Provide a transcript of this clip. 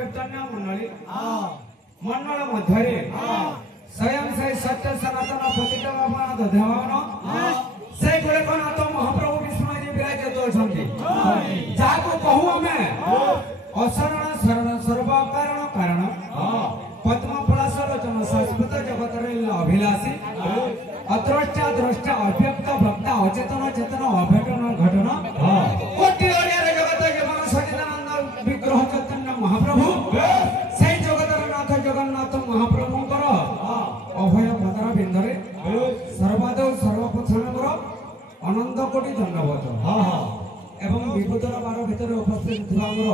ସଂକୀର୍ତ୍ତନ୍ୟ ମଣ୍ଡଳ ମଧ୍ୟରେ ସ୍ୱୟଂ ସେଇ ସତ୍ୟ ସନାତନ ପତିତ ପାବନ ଦଧିବାମନ ସେଇ ଗୋଳେକନାଥ ମହାପ୍ରଭୁ ବିଷ୍ଣୁଜୀ ବିରାଜିତ ଅଛନ୍ତି, ଯାହାକୁ କହୁ ଆମେ ଅଶରଣ ଶରଣ ସର୍ବ କାରଣ କାରଣ ପଦ୍ମ ପଳାଶଲୋଚନ ଶାଶ୍ୱତ ଜଗତରେ ଅଭିଳାଷୀ ଅଦ୍ରଷ୍ଟା ଦ୍ରଷ୍ଟା ଅବ୍ୟକ୍ତ ଭକ୍ତା ଅଚେତନ ଚେତନ ଅଘଟନ ଘଟନ କୋଟି ଓଡ଼ିଆର ଜଗତ ଜୀବନ ସଚିଦାନନ୍ଦ ବିଗ୍ରହ ଚୈତନ୍ୟ ମହାପ୍ରଭୁ ସେଇ ଜଗତର ନାଥ ଜଗନ୍ନାଥ ମହାପ୍ରଭୁଙ୍କର ଅଭୟ ପଦର ବିନ୍ଦରେ ସର୍ବାଦୌ ସର୍ବପ୍ରଥମର ଅନନ୍ତ କୋଟି ଧନ୍ୟବାଦ ଏବଂ ବିପଦର ବାର ଭିତରେ ଉପସ୍ଥିତ ଥିବା ଆମର